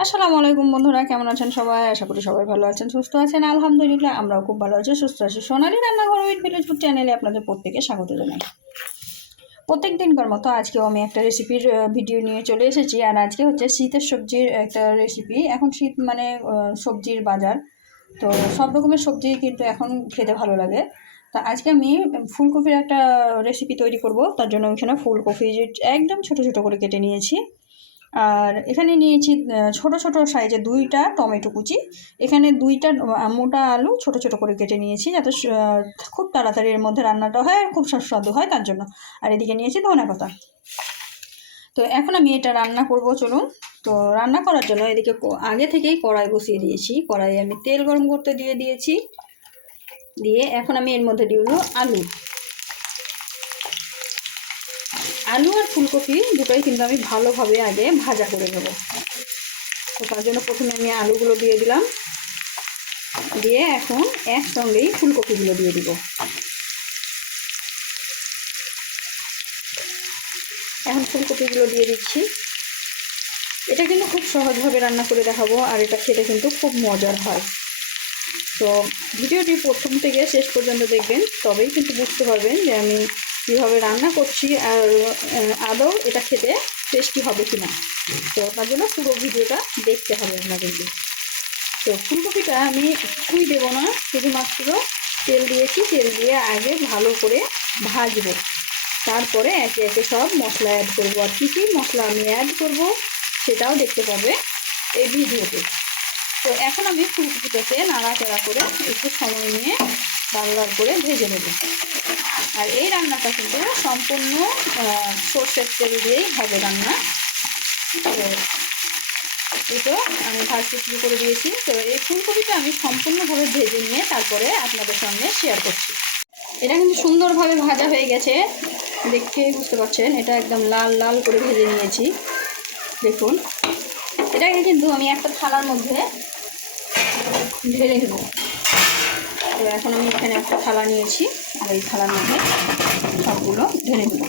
আসসালামু আলাইকুম বন্ধুরা, কেমন আছেন সবাই? আশা করি সবাই ভালো আছেন, সুস্থ আছেন। আলহামদুলিল্লাহ আমরাও খুব ভালো আছি, সুস্থ আছি। সোনালী রান্নাঘর উইথ ভিলেজ ফুড চ্যানেলে আপনাদের প্রত্যেকে স্বাগত জানাই। প্রত্যেক দিনকার মতো আজকেও আমি একটা রেসিপির ভিডিও নিয়ে চলে এসেছি। আর আজকে হচ্ছে শীতের সবজির একটা রেসিপি। এখন শীত মানে সবজির বাজার, তো সব রকমের সবজি কিন্তু এখন খেতে ভালো লাগে। তো আজকে আমি ফুলকপির একটা রেসিপি তৈরি করব। তার জন্য ওইখানে ফুলকপি একদম ছোট ছোট করে কেটে নিয়েছি। আর এখানে নিয়েছি ছোট ছোট সাইজে 2টা টমেটো কুচি। এখানে 2টা মোটা আলু ছোট ছোট করে কেটে নিয়েছি, যাতে খুব তাড়াতাড়ি এর মধ্যে রান্নাটা হয় আর খুব সুস্বাদু হয় তার জন্য। আর এদিকে নিয়েছি ধনেপাতা। তো এখন আমি এটা রান্না করব, চলুন। তো রান্না করার জন্য এদিকে আগে থেকেই কড়াই বসিয়ে দিয়েছি। কড়াইয়ে আমি তেল গরম করতে দিয়েছি। দিয়ে এখন আমি এর মধ্যে দিয়ে দেবো আলু। আলু আর ফুলকপি দুটোই কিন্তু আমি ভালোভাবে আগে ভাজা করে নেব। তো তার জন্য প্রথমে আমি আলুগুলো দিয়ে দিলাম, দিয়ে এখন একসঙ্গেই ফুলকপিগুলো দিয়ে দিব। এখন ফুলকপিগুলো দিয়ে দিচ্ছি। এটা কিন্তু খুব সহজভাবে রান্না করে দেখাবো, আর এটা খেতে কিন্তু খুব মজার হয়। তো ভিডিওটি প্রথম থেকে শেষ পর্যন্ত দেখবেন, তবেই কিন্তু বুঝতে পারবেন যে আমি কীভাবে রান্না করছি আর আদৌ এটা খেতে টেস্টি হবে কি না। তো তার জন্য পুরো ভিডিওটা দেখতে হবে আপনাদেরকে। তো ফুলকপিটা আমি কিছুই দেবো না, শুধুমাত্র তেল দিয়েছি। তেল দিয়ে আগে ভালো করে ভাজবো, তারপরে একে একে সব মশলা অ্যাড করবো। আর কী কী মশলা আমি অ্যাড করব সেটাও দেখতে পাবে এই ভিডিওতে। তো এখন আমি ফুলকপিটাকে নাড়াচাড়া করে একটু সময় নিয়ে লাল করে ভেজে নেব। আর এই রান্নাটা কিন্তু সম্পূর্ণ সর্ষের তেল দিয়েই হবে রান্না। তো এটা আমি ভাজতে শুরু করে দিয়েছি। তো এই ফুলকপিটা আমি সম্পূর্ণভাবে ভেজে নিয়ে তারপরে আপনাদের সঙ্গে শেয়ার করছি। এটা কিন্তু সুন্দরভাবে ভাজা হয়ে গেছে, দেখতেই বুঝতে পারছেন। এটা একদম লাল লাল করে ভেজে নিয়েছি, দেখুন। এটাকে কিন্তু আমি একটা থালার মধ্যে ঢেলে দেবো। তো এখন আমি এখানে একটা থালা নিয়েছি, আর এই থালার মধ্যে সবগুলো ঢেলে দেবো।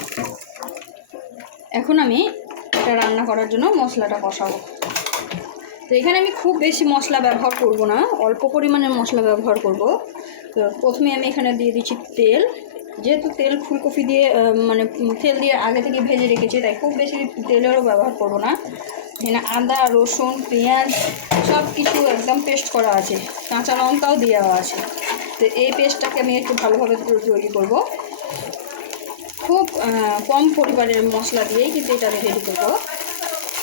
এখন আমি এটা রান্না করার জন্য মশলাটা কষাবো। তো এখানে আমি খুব বেশি মশলা ব্যবহার করব না, অল্প পরিমাণের মশলা ব্যবহার করব। তো প্রথমে আমি এখানে দিয়ে দিচ্ছি তেল। যেহেতু তেল ফুলকপি দিয়ে মানে তেল দিয়ে আগে থেকে ভেজে রেখেছি, তাই খুব বেশি তেলেরও ব্যবহার করব না। এখানে আদা, রসুন, পেঁয়াজ সব কিছু একদম পেস্ট করা আছে, কাঁচা লঙ্কাও দেওয়া আছে। তো এই পেস্টটাকে আমি একটু ভালোভাবে তৈরি করব। খুব কম পরিমাণের মশলা দিয়েই কিন্তু এটা আমি রেডি করবো।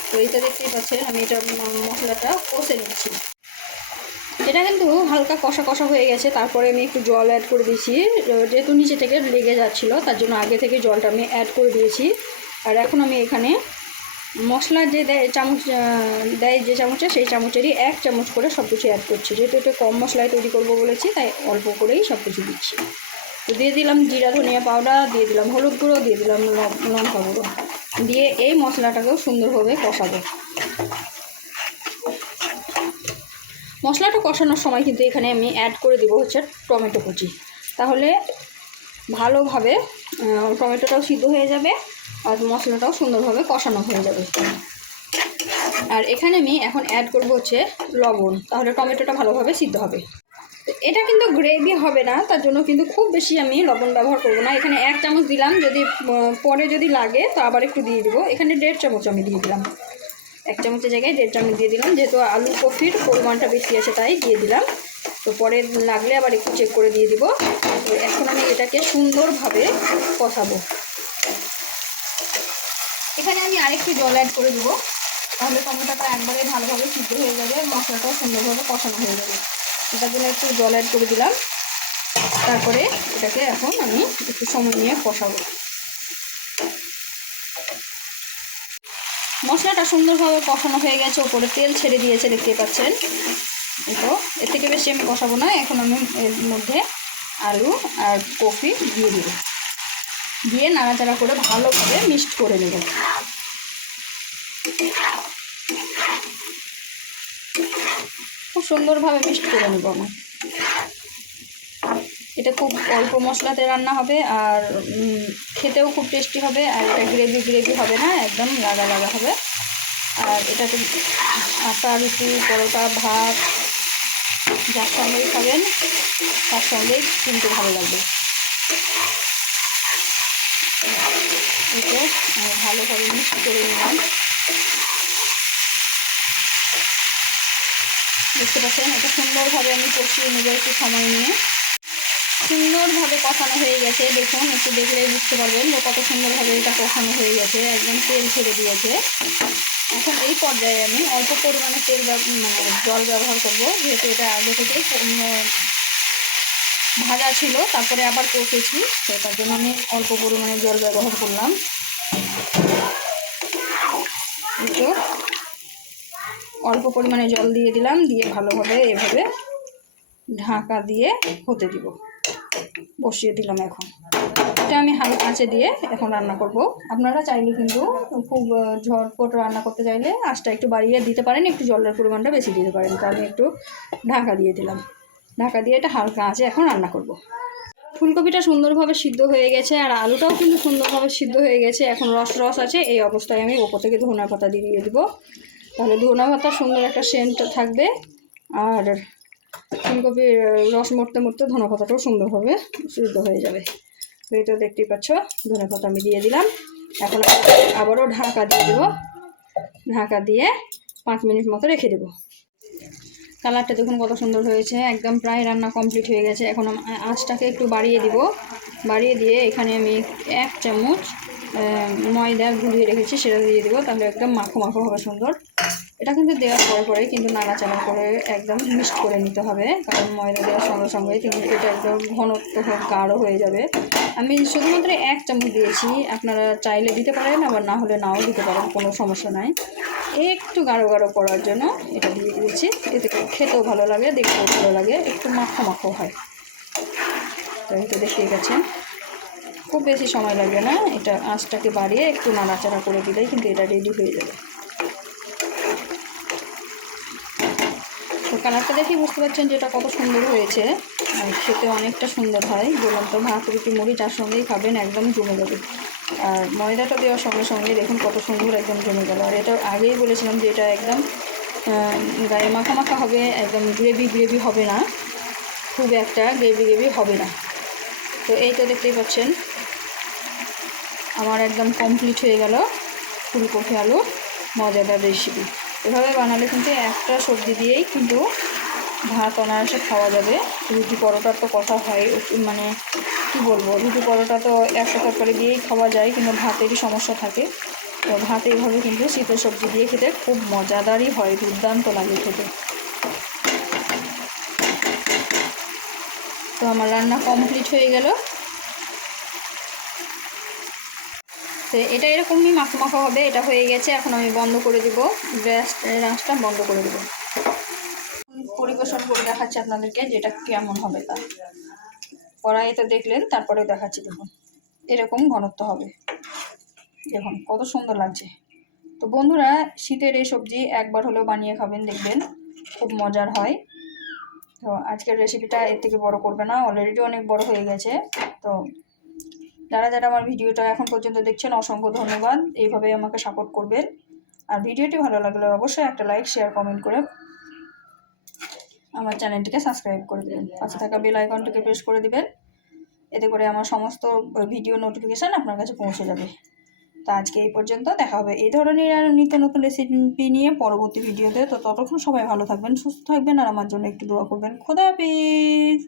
তো এইটা দেখতেই পাচ্ছেন, আমি এটা মশলাটা কষে নিচ্ছি। এটা কিন্তু হালকা কষা কষা হয়ে গেছে। তারপরে আমি একটু জল অ্যাড করে দিয়েছি, যেহেতু নিচে থেকে লেগে যাচ্ছিলো তার জন্য আগে থেকে জলটা আমি অ্যাড করে দিয়েছি। আর এখন আমি এখানে মশলা যে চামচ দেয় যে চামচে, সেই চামচেরই 1 চামচ করে সব কিছু অ্যাড করছি। যেহেতু এটা কম মশলায় তৈরি করবো বলেছি, তাই অল্প করেই সব কিছু দিচ্ছি। তো দিয়ে দিলাম জিরা ধনিয়া পাউডার, দিয়ে দিলাম হলুদ গুঁড়ো, দিয়ে দিলাম লঙ্কা গুঁড়ো, দিয়ে এই মশলাটাকেও সুন্দরভাবে কষাবো। মশলাটা কষানোর সময় কিন্তু এখানে আমি অ্যাড করে দেবো হচ্ছে টমেটো কুচি। তাহলে ভালোভাবে টমেটোটাও সিদ্ধ হয়ে যাবে আর মশলাটাও সুন্দরভাবে কষানো হয়ে যাবে। আর এখানে আমি এখন অ্যাড করব হচ্ছে লবণ, তাহলে টমেটোটা ভালোভাবে সিদ্ধ হবে। এটা কিন্তু গ্রেভি হবে না, তার জন্য কিন্তু খুব বেশি আমি লবণ ব্যবহার করব না। এখানে 1 চামচ দিলাম, যদি পরে যদি লাগে তো আবার একটু দিয়ে দেবো। এখানে 1.5 চামচ আমি দিয়ে দিলাম, 1 চামচের জায়গায় 1.5 চামচ দিয়ে দিলাম। যেহেতু আলু কপির পরিমাণটা বেশি আছে তাই দিয়ে দিলাম। তো পরে লাগলে আবার একটু চেক করে দিয়ে দিব। তো এখন আমি এটাকে সুন্দরভাবে কষাবো। এখানে আমি আরেকটু জল অ্যাড করে দেবো, তাহলে টমেটোটা একবারে ভালোভাবে সিদ্ধ হয়ে যাবে, মশলাটাও সুন্দরভাবে কষানো হয়ে যাবে। এটার জন্য একটু জল অ্যাড করে দিলাম। তারপরে এটাকে এখন আমি একটু সময় নিয়ে কষাবো। মশলাটা সুন্দরভাবে কষানো হয়ে গেছে, ওপরে তেল ছেড়ে দিয়েছে, দেখতে পাচ্ছেন। তো এর থেকে বেশি আমি কষাবো না। এখন আমি এর মধ্যে আলু আর কপি দিয়ে দেব, দিয়ে নাড়াচাড়া করে ভালোভাবে মিক্সড করে নেব। খুব সুন্দরভাবে মিক্সড করে নেব আমি। এটা খুব অল্প মশলাতে রান্না হবে, আর খেতেও খুব টেস্টি হবে। আর এটা গ্রেভি হবে না, একদম লাগা লাগা হবে। আর এটাকে আটা, রুটি, পরোটা, ভাত যার সঙ্গেই খাবেন তার সঙ্গেই কিন্তু ভালো লাগবে। এতে আমি ভালোভাবে মিক্স করে নিলাম। দেখতে পাচ্ছেন এটা সুন্দরভাবে আমি কষিয়ে নেব একটু সময় নিয়ে। সুন্দরভাবে কষানো হয়ে গেছে, দেখুন একটু দেখলেই বুঝতে পারবেন যে কত সুন্দরভাবে এটা কষানো হয়ে গেছে, একদম তেল ছেড়ে দিয়েছে। এখন এই পর্যায়ে আমি অল্প পরিমাণে জল ব্যবহার করব, যেহেতু এটা আগে থেকে ভাজা ছিল তারপরে আবার কষেছি, তো তার জন্য আমি অল্প পরিমাণে জল ব্যবহার করলাম। একটু অল্প পরিমাণে জল দিয়ে দিলাম, দিয়ে ভালোভাবে এভাবে ঢাকা দিয়ে হতে দিব, বসিয়ে দিলাম। এখন এটা আমি হালকা আঁচে দিয়ে এখন রান্না করব। আপনারা চাইলে কিন্তু খুব ঝটপট রান্না করতে চাইলে আঁচটা একটু বাড়িয়ে দিতে পারেন, একটু জলের পরিমাণটা বেশি দিতে পারেন। তো আমি একটু ঢাকা দিয়ে দিলাম, ঢাকা দিয়ে এটা হালকা আঁচে এখন রান্না করব। ফুলকপিটা সুন্দরভাবে সিদ্ধ হয়ে গেছে আর আলুটাও কিন্তু সুন্দরভাবে সিদ্ধ হয়ে গেছে। এখন রস আছে, এই অবস্থায় আমি ওপর থেকে ধনে পাতা দিয়ে দেবো, তাহলে ধনে পাতার সুন্দর একটা সেন্ট থাকবে। আর ফুলকপির রস মরতে মরতে ধনে পাতাটাও সুন্দরভাবে সিদ্ধ হয়ে যাবে। এই তো দেখতেই পাচ্ছ ধনে পাতা আমি দিয়ে দিলাম। এখন আবারও ঢাকা দিয়ে দেবো, ঢাকা দিয়ে 5 মিনিট মতো রেখে দেবো। কালারটা দেখুন কত সুন্দর হয়েছে, একদম প্রায় রান্না কমপ্লিট হয়ে গেছে। এখন আঁচটাকে একটু বাড়িয়ে দিব, বাড়িয়ে দিয়ে এখানে আমি 1 চামচ ময়দা গুলিয়ে রেখেছি সেটা দিয়ে দেবো, তাহলে একদম মাখো মাখো হবে সুন্দর। এটা কিন্তু দেওয়ার পরে পরে কিন্তু নাড়াচাড়া করে একদম মিক্সড করে নিতে হবে, কারণ ময়দা দেওয়ার সঙ্গে সঙ্গে কিন্তু এটা একদম ঘনত্ব গাঢ় হয়ে যাবে। আমি শুধুমাত্র 1 চামচ দিয়েছি, আপনারা চাইলে দিতে পারেন, আবার না হলে নাও দিতে পারেন, কোনো সমস্যা নাই। একটু গাঢ় গাঢ় করার জন্য এটা দিয়ে দিয়েছি, এতে খেতেও ভালো লাগে, দেখতেও ভালো লাগে, একটু মাখো মাখো হয়। তো এটা দেখতেই গেছেন খুব বেশি সময় লাগবে না, এটা আঁচটাকে বাড়িয়ে একটু নাড়াচাড়া করে দিলেই কিন্তু এটা রেডি হয়ে যাবে। তো কালারটা দেখেই বুঝতে পারছেন যে এটা কত সুন্দর হয়েছে, আর খেতে অনেকটা সুন্দর হয়। বললাম তো ভাত, রুটি, মুড়ি যার সঙ্গেই খাবেন একদম জমে যাবে। আর ময়দাটা দেওয়ার সঙ্গে সঙ্গে দেখুন কত সুন্দর একদম জমে গেল। আর এটা আগেই বলেছিলাম যে এটা একদম গায়ে মাখা মাখা হবে, একদম গ্রেভি হবে না, খুব একটা গ্রেভি হবে না। তো এই তো দেখতেই পাচ্ছেন আমার একদম কমপ্লিট হয়ে গেল ফুলকপি আলু মজাদার রেসিপি। এভাবে বানালে কিন্তু একটা সবজি দিয়েই কিন্তু ভাত অনায়াসে খাওয়া যাবে। রুটি পরোটার তো কথা হয়, মানে কি বলবো, রুটি পরোটা তো একটা তরকারি দিয়েই খাওয়া যায়, কিন্তু ভাতেরই সমস্যা থাকে। তো ভাত এইভাবে কিন্তু শীতের সবজি দিয়ে খেতে খুব মজাদারই হয়, দুর্দান্ত লাগে খেতে। তো আমার রান্না কমপ্লিট হয়ে গেল। তো এটা এরকমই মাখো মাখো হবে, এটা হয়ে গেছে। এখন আমি বন্ধ করে দেবো, গ্যাসটা বন্ধ করে দেবো। পরিবেশন করে দেখাচ্ছি আপনাদেরকে যেটা কেমন হবে। তা কড়াইতে দেখলেন, তারপরে দেখাচ্ছি। দেখুন এরকম ঘনত্ব হবে, দেখুন কত সুন্দর লাগছে। তো বন্ধুরা, শীতের এই সবজি একবার হলেও বানিয়ে খাবেন, দেখবেন খুব মজার হয়। তো আজকের রেসিপিটা এর থেকে বড় করবে না, অলরেডি অনেক বড় হয়ে গেছে। তো যারা যারা আমার ভিডিওটা এখন পর্যন্ত দেখছেন অসংখ্য ধন্যবাদ, এইভাবে আমাকে সাপোর্ট করবেন। আর ভিডিওটি ভালো লাগলে অবশ্যই একটা লাইক, শেয়ার, কমেন্ট করে আমার চ্যানেলটিকে সাবস্ক্রাইব করে দেবেন। পাশে থাকা বেল আইকনটিকে প্রেস করে দিবেন, এতে করে আমার সমস্ত ভিডিও নোটিফিকেশান আপনার কাছে পৌঁছে যাবে। তো আজকে এই পর্যন্ত, দেখা হবে এই ধরনের আর নিত্য নতুন রেসিপি নিয়ে পরবর্তী ভিডিওতে। তো ততক্ষণ সবাই ভালো থাকবেন, সুস্থ থাকবেন, আর আমার জন্য একটু দোয়া করবেন। খোদা হাফেজ।